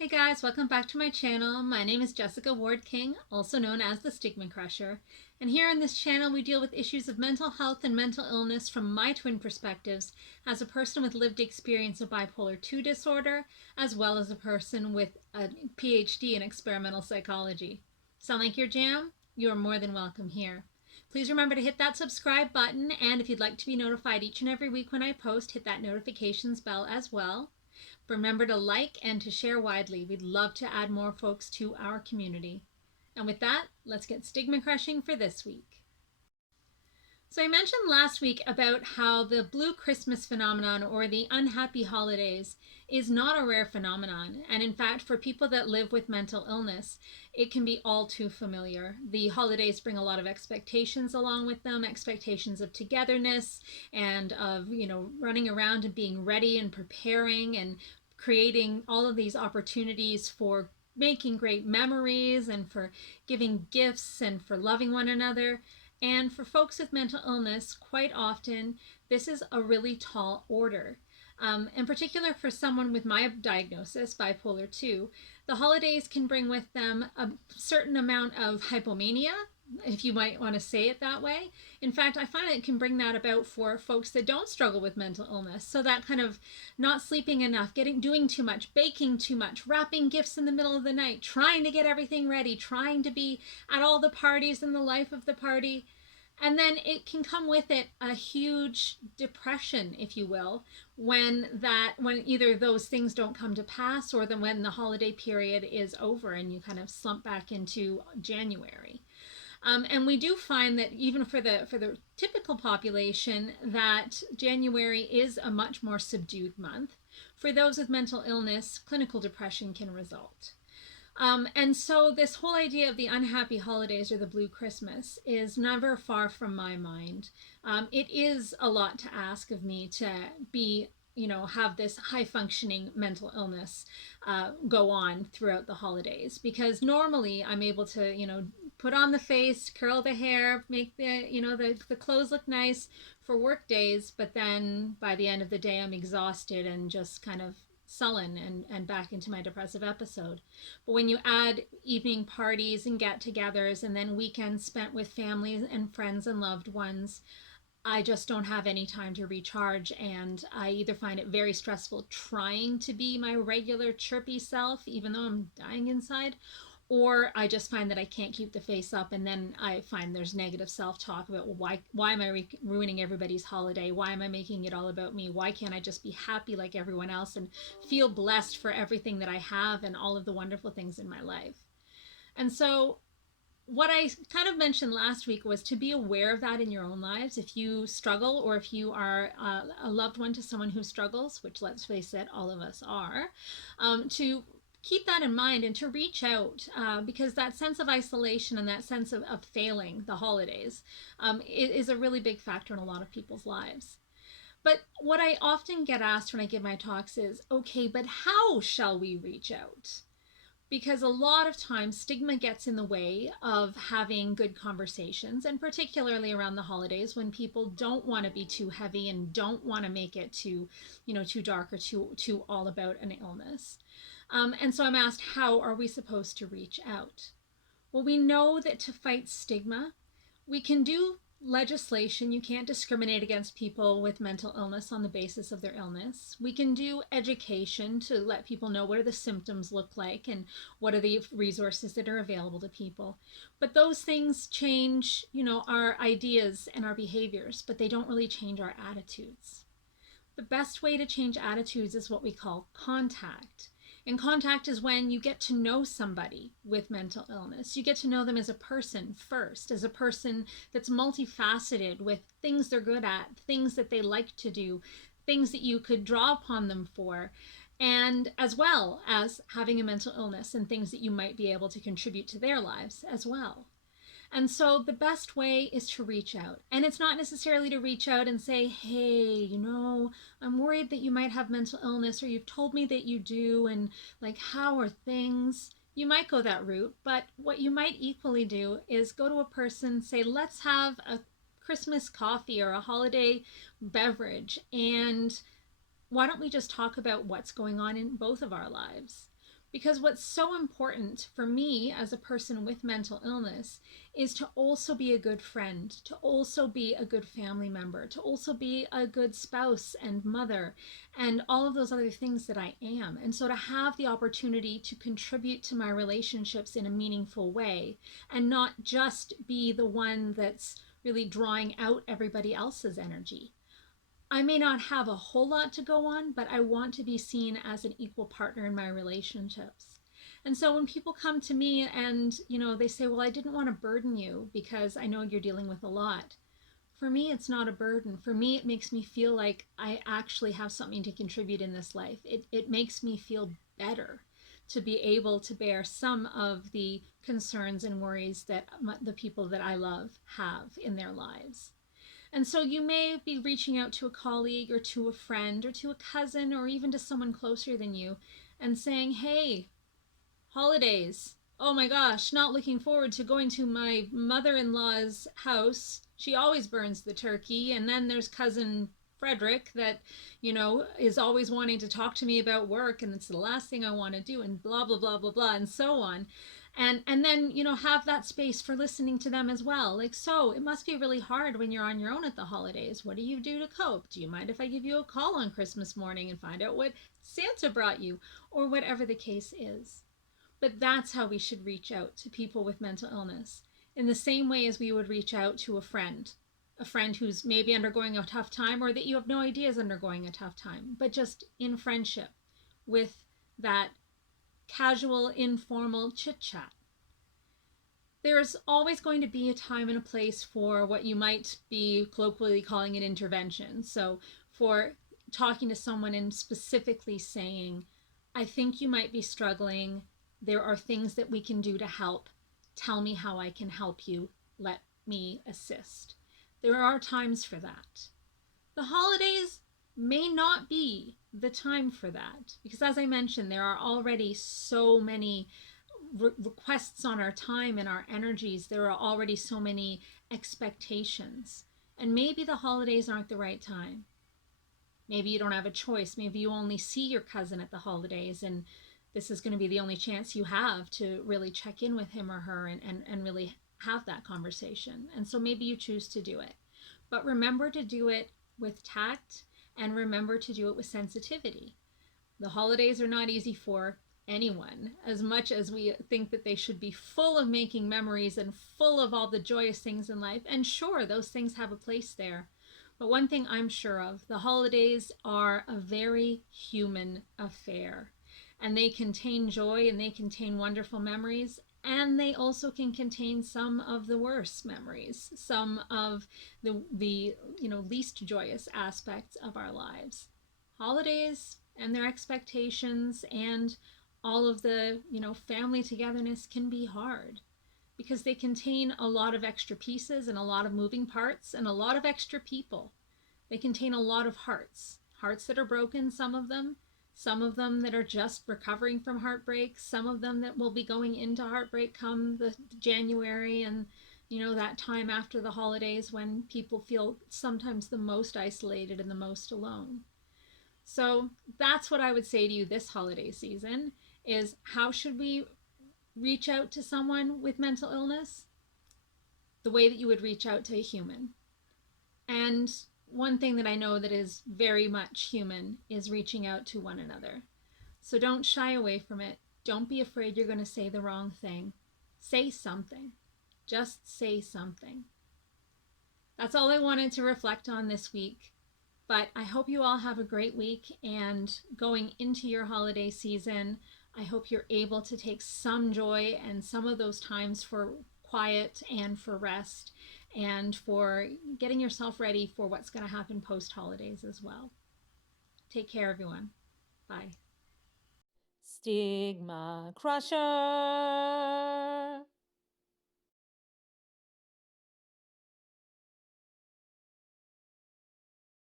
Hey guys, welcome back to my channel. My name is Jessica Ward King, also known as the StigmaCrusher. And here on this channel, we deal with issues of mental health and mental illness from my twin perspectives as a person with lived experience of bipolar 2 disorder, as well as a person with a PhD in experimental psychology. Sound like your jam? You are more than welcome here. Please remember to hit that subscribe button, and if you'd like to be notified each and every week when I post, hit that notifications bell as well. Remember to like and to share widely. We'd love to add more folks to our community. And with that, let's get stigma crushing for this week. So I mentioned last week about how the blue Christmas phenomenon, or the unhappy holidays, is not a rare phenomenon. And in fact, for people that live with mental illness, it can be all too familiar. The holidays bring a lot of expectations along with them, expectations of togetherness and of, running around and being ready and preparing and creating all of these opportunities for making great memories and for giving gifts and for loving one another. And for folks with mental illness, quite often, this is a really tall order. In particular, for someone with my diagnosis, bipolar 2, the holidays can bring with them a certain amount of hypomania, if you might want to say it that way. In fact, I find it can bring that about for folks that don't struggle with mental illness. So that kind of not sleeping enough, doing too much, baking too much, wrapping gifts in the middle of the night, trying to get everything ready, trying to be at all the parties and the life of the party. And then it can come with it a huge depression, if you will, when either those things don't come to pass, or then when the holiday period is over and you kind of slump back into January. And we do find that even for the typical population, that January is a much more subdued month. For those with mental illness, clinical depression can result. And so this whole idea of the unhappy holidays, or the blue Christmas, is never far from my mind. It is a lot to ask of me to be, have this high functioning mental illness go on throughout the holidays, because normally I'm able to, put on the face, curl the hair, make the clothes look nice for work days, but then by the end of the day I'm exhausted and just kind of sullen and back into my depressive episode. But when you add evening parties and get-togethers and then weekends spent with family and friends and loved ones, I just don't have any time to recharge, and I either find it very stressful trying to be my regular chirpy self even though I'm dying inside, or I just find that I can't keep the face up, and then I find there's negative self-talk about, well, why am I ruining everybody's holiday? Why am I making it all about me? Why can't I just be happy like everyone else and feel blessed for everything that I have and all of the wonderful things in my life? And so what I kind of mentioned last week was to be aware of that in your own lives. If you struggle, or if you are a loved one to someone who struggles, which, let's face it, all of us are, to keep that in mind and to reach out, because that sense of isolation and that sense of failing the holidays is a really big factor in a lot of people's lives. But what I often get asked when I give my talks is, okay, but how shall we reach out? Because a lot of times stigma gets in the way of having good conversations, and particularly around the holidays when people don't want to be too heavy and don't want to make it too dark or too all about an illness. And so I'm asked, how are we supposed to reach out? Well, we know that to fight stigma, we can do legislation. You can't discriminate against people with mental illness on the basis of their illness. We can do education to let people know what do the symptoms look like and what are the resources that are available to people. But those things change, our ideas and our behaviors, but they don't really change our attitudes. The best way to change attitudes is what we call contact. And contact is when you get to know somebody with mental illness. You get to know them as a person first, as a person that's multifaceted, with things they're good at, things that they like to do, things that you could draw upon them for, and as well as having a mental illness and things that you might be able to contribute to their lives as well. And so the best way is to reach out. And it's not necessarily to reach out and say, hey, I'm worried that you might have mental illness, or you've told me that you do, and like, how are things? You might go that route, but what you might equally do is go to a person, say, let's have a Christmas coffee or a holiday beverage, and why don't we just talk about what's going on in both of our lives? Because what's so important for me as a person with mental illness is to also be a good friend, to also be a good family member, to also be a good spouse and mother, and all of those other things that I am. And so to have the opportunity to contribute to my relationships in a meaningful way and not just be the one that's really drawing out everybody else's energy. I may not have a whole lot to go on, but I want to be seen as an equal partner in my relationships. And so when people come to me and, they say, well, I didn't want to burden you because I know you're dealing with a lot. For me, it's not a burden. For me, it makes me feel like I actually have something to contribute in this life. It makes me feel better to be able to bear some of the concerns and worries that the people that I love have in their lives. And so you may be reaching out to a colleague or to a friend or to a cousin or even to someone closer than you and saying, hey, holidays. Oh my gosh, not looking forward to going to my mother-in-law's house. She always burns the turkey. And then there's cousin Frederick that, is always wanting to talk to me about work, and it's the last thing I want to do, and blah, blah, blah, blah, blah, and so on. And then, have that space for listening to them as well. Like, so it must be really hard when you're on your own at the holidays. What do you do to cope? Do you mind if I give you a call on Christmas morning and find out what Santa brought you? Or whatever the case is. But that's how we should reach out to people with mental illness, in the same way as we would reach out to a friend who's maybe undergoing a tough time or that you have no idea is undergoing a tough time, but just in friendship with that casual, informal chit chat. There's always going to be a time and a place for what you might be colloquially calling an intervention. So, for talking to someone and specifically saying, I think you might be struggling. There are things that we can do to help. Tell me how I can help you. Let me assist. There are times for that. The holidays may not be the time for that because, as I mentioned, there are already so many requests on our time and our energies. There are already so many expectations. And maybe the holidays aren't the right time. Maybe you don't have a choice. Maybe you only see your cousin at the holidays, and this is going to be the only chance you have to really check in with him or her and really have that conversation. And so maybe you choose to do it. But remember to do it with tact, and remember to do it with sensitivity. The holidays are not easy for anyone, as much as we think that they should be full of making memories and full of all the joyous things in life. And sure, those things have a place there. But one thing I'm sure of, the holidays are a very human affair. And they contain joy and they contain wonderful memories. And they also can contain some of the worst memories, some of the least joyous aspects of our lives. Holidays and their expectations and all of the family togetherness can be hard because they contain a lot of extra pieces and a lot of moving parts and a lot of extra people. They contain a lot of hearts that are broken, some of them that are just recovering from heartbreak, some of them that will be going into heartbreak come the January and that time after the holidays when people feel sometimes the most isolated and the most alone. So that's what I would say to you this holiday season is, how should we reach out to someone with mental illness? The way that you would reach out to a human. And one thing that I know that is very much human is reaching out to one another. So don't shy away from it. Don't be afraid you're going to say the wrong thing. Say something. Just say something. That's all I wanted to reflect on this week. But I hope you all have a great week, and going into your holiday season, I hope you're able to take some joy and some of those times for quiet and for rest and for getting yourself ready for what's going to happen post-holidays as well. Take care, everyone. Bye. StigmaCrusher.